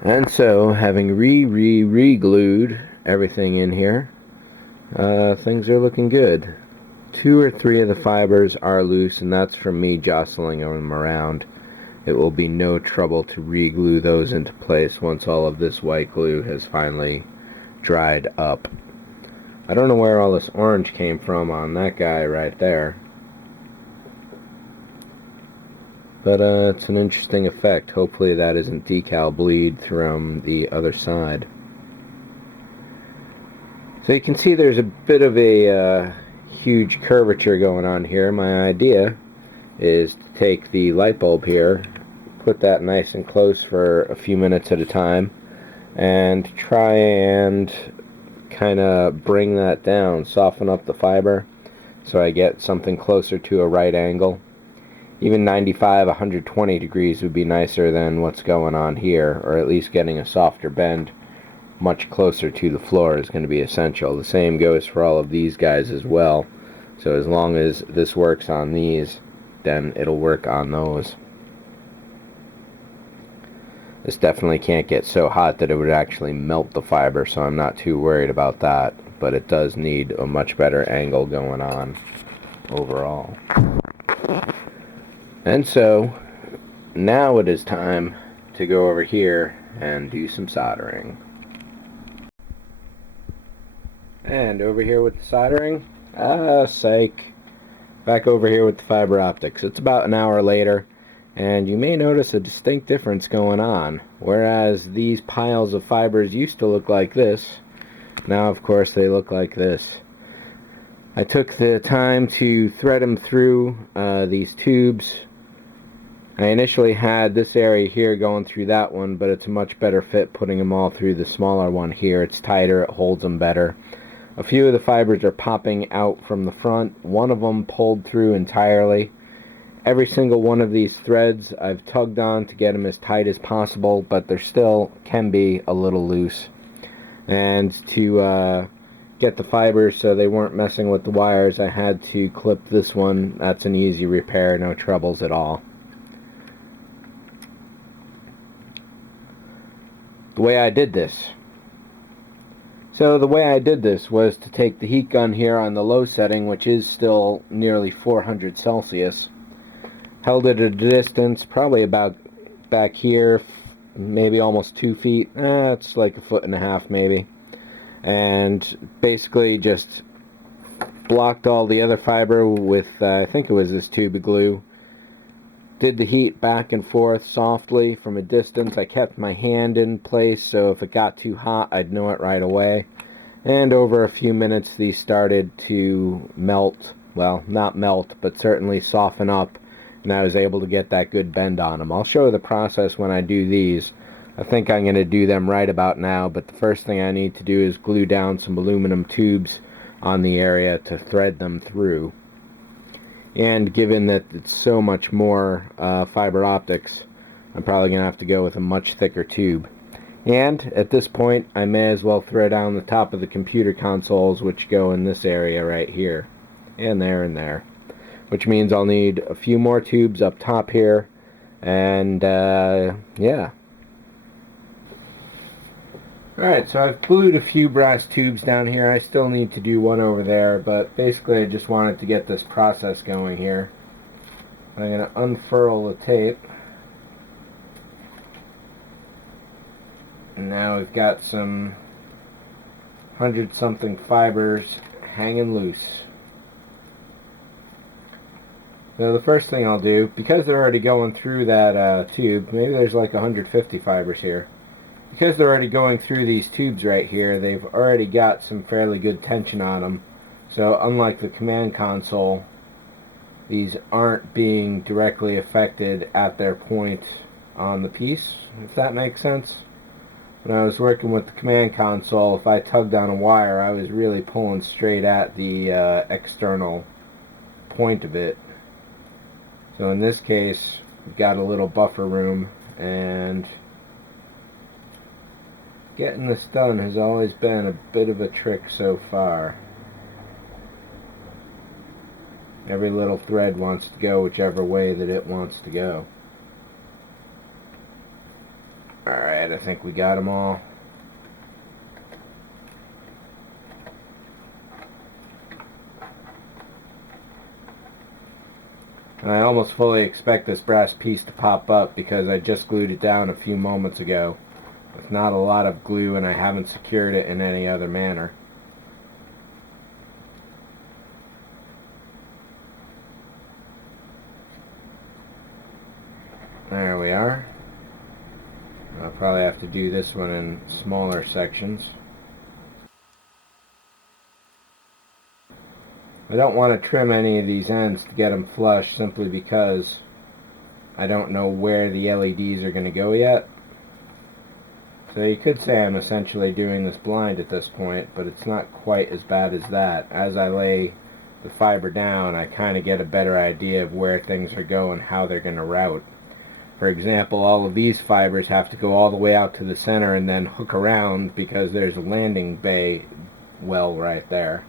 And so, having re-glued everything in here, things are looking good. 2 or 3 of the fibers are loose, and that's from me jostling them around. It will be no trouble to re-glue those into place once all of this white glue has finally dried up. I don't know where all this orange came from on that guy right there, but it's an interesting effect. Hopefully that isn't decal bleed from the other side. So you can see there's a bit of a huge curvature going on here. My idea is to take the light bulb here, put that nice and close for a few minutes at a time, and try and kind of bring that down, soften up the fiber so I get something closer to a right angle. Even 95, 120 degrees would be nicer than what's going on here, or at least getting a softer bend much closer to the floor is going to be essential. The same goes for all of these guys as well. So as long as this works on these, then it'll work on those. This definitely can't get so hot that it would actually melt the fiber, so I'm not too worried about that, but it does need a much better angle going on overall. And so now it is time to go over here and do some soldering. And over here with the soldering, psych. Back over here with the fiber optics. It's about an hour later, and you may notice a distinct difference going on. Whereas these piles of fibers used to look like this, now of course they look like this. I took the time to thread them through these tubes. I initially had this area here going through that one, but it's a much better fit putting them all through the smaller one here. It's tighter, it holds them better. A few of the fibers are popping out from the front. One of them pulled through entirely. Every single one of these threads I've tugged on to get them as tight as possible, but they still can be a little loose. And to get the fibers so they weren't messing with the wires, I had to clip this one. That's an easy repair, no troubles at all. The way I did this was to take the heat gun here on the low setting, which is still nearly 400 Celsius, held it at a distance, probably about back here, maybe almost 2 feet, it's like 1.5 feet maybe, and basically just blocked all the other fiber with, I think it was this tube of glue. Did the heat back and forth softly from a distance. I kept my hand in place so if it got too hot I'd know it right away. And over a few minutes these started to melt. Well, not melt, but certainly soften up, and I was able to get that good bend on them. I'll show you the process when I do these. I think I'm going to do them right about now, but the first thing I need to do is glue down some aluminum tubes on the area to thread them through. And given that it's so much more fiber optics, I'm probably going to have to go with a much thicker tube. And at this point, I may as well thread down the top of the computer consoles, which go in this area right here. And there. Which means I'll need a few more tubes up top here. And, yeah. Alright, so I've glued a few brass tubes down here. I still need to do one over there, but basically I just wanted to get this process going here. I'm going to unfurl the tape. And now we've got some 100-something fibers hanging loose. So the first thing I'll do, because they're already going through that tube, maybe there's like 150 fibers here. Because they're already going through these tubes right here, they've already got some fairly good tension on them. So unlike the command console, these aren't being directly affected at their point on the piece, if that makes sense. When I was working with the command console, if I tugged on a wire, I was really pulling straight at the external point of it. So in this case, we've got a little buffer room, and getting this done has always been a bit of a trick so far. Every little thread wants to go whichever way that it wants to go. Alright, I think we got them all. And I almost fully expect this brass piece to pop up because I just glued it down a few moments ago with not a lot of glue, and I haven't secured it in any other manner. There we are. I'll probably have to do this one in smaller sections. I don't want to trim any of these ends to get them flush simply because I don't know where the LEDs are going to go yet. So you could say I'm essentially doing this blind at this point, but it's not quite as bad as that. As I lay the fiber down, I kind of get a better idea of where things are going, how they're going to route. For example, all of these fibers have to go all the way out to the center and then hook around because there's a landing bay well right there.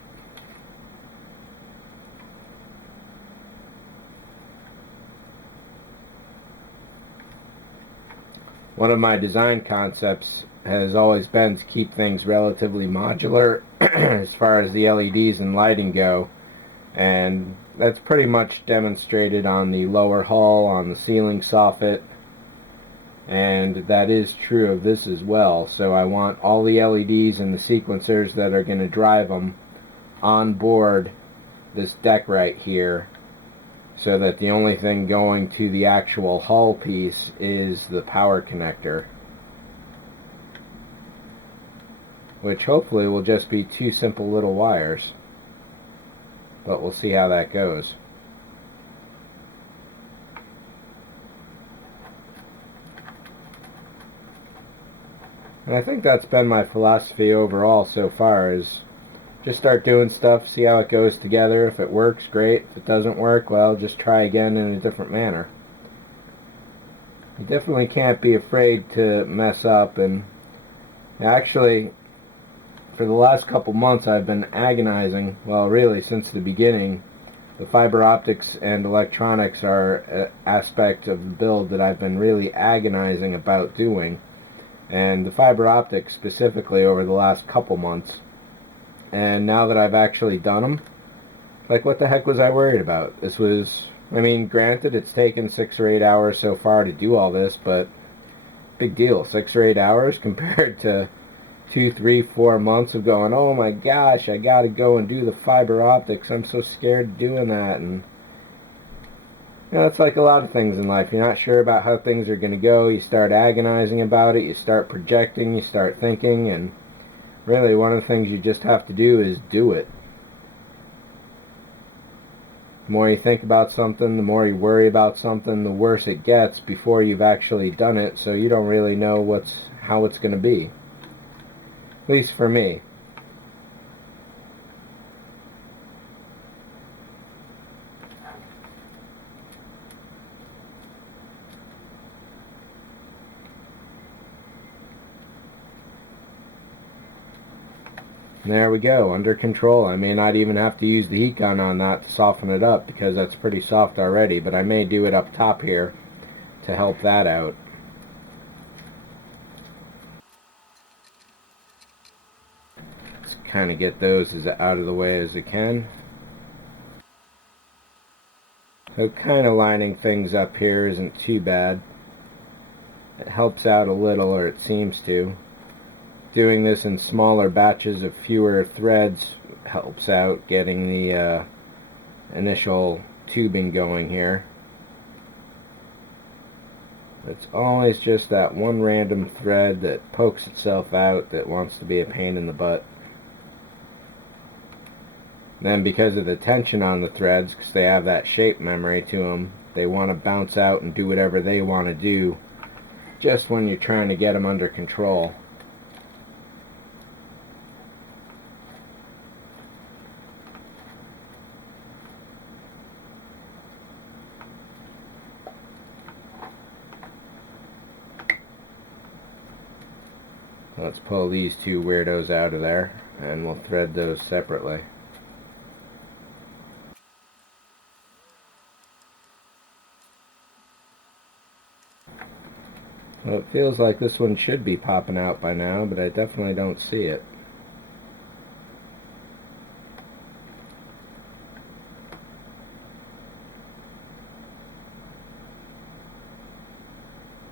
One of my design concepts has always been to keep things relatively modular as far as the LEDs and lighting go, and that's pretty much demonstrated on the lower hull, on the ceiling soffit, and that is true of this as well. So I want all the LEDs and the sequencers that are going to drive them on board this deck right here, so that the only thing going to the actual hull piece is the power connector, which hopefully will just be two simple little wires, but we'll see how that goes. And I think that's been my philosophy overall so far, is just start doing stuff, see how it goes together. If it works, great. If it doesn't work, well, just try again in a different manner. You definitely can't be afraid to mess up, and actually, for the last couple months I've been agonizing, well, really since the beginning. The fiber optics and electronics are an aspect of the build that I've been really agonizing about doing, and the fiber optics specifically over the last couple months. And now that I've actually done them, like, what the heck was I worried about? This was, I mean, granted, it's taken 6 or 8 hours so far to do all this, but big deal. 6 or 8 hours compared to 2, 3, 4 months of going, oh my gosh, I gotta go and do the fiber optics. I'm so scared of doing that. And you know, it's like a lot of things in life. You're not sure about how things are going to go. You start agonizing about it. You start projecting. You start thinking. And really, one of the things you just have to do is do it. The more you think about something, the more you worry about something, the worse it gets before you've actually done it, so you don't really know how it's going to be. At least for me. And there we go, under control. I may not even have to use the heat gun on that to soften it up because that's pretty soft already, but I may do it up top here to help that out. Let's kind of get those as out of the way as I can. So kind of lining things up here isn't too bad. It helps out a little, or it seems to. Doing this in smaller batches of fewer threads helps out getting the initial tubing going here. It's always just that one random thread that pokes itself out that wants to be a pain in the butt. Then because of the tension on the threads, because they have that shape memory to them, they want to bounce out and do whatever they want to do just when you're trying to get them under control. Let's pull these two weirdos out of there, and we'll thread those separately. Well, it feels like this one should be popping out by now, but I definitely don't see it.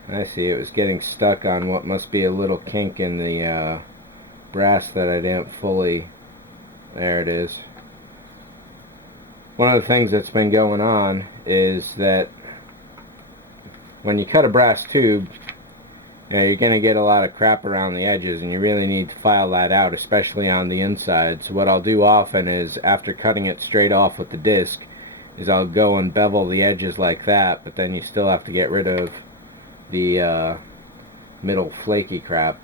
I see, it was getting stuck on what must be a little kink in the brass that I didn't fully... There it is. One of the things that's been going on is that when you cut a brass tube, you're going to get a lot of crap around the edges, and you really need to file that out, especially on the inside. So what I'll do often is, after cutting it straight off with the disc, is I'll go and bevel the edges like that, but then you still have to get rid of the middle flaky crap.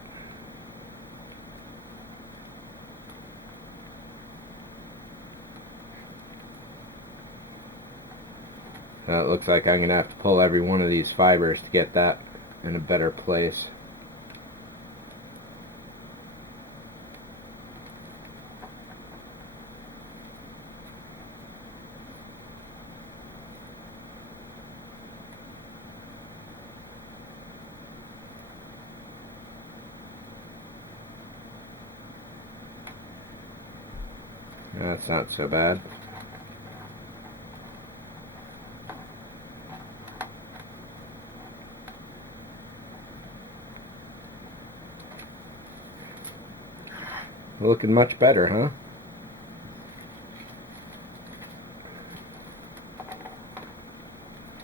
It looks like I'm going to have to pull every one of these fibers to get that in a better place. That's not so bad. Looking much better, huh?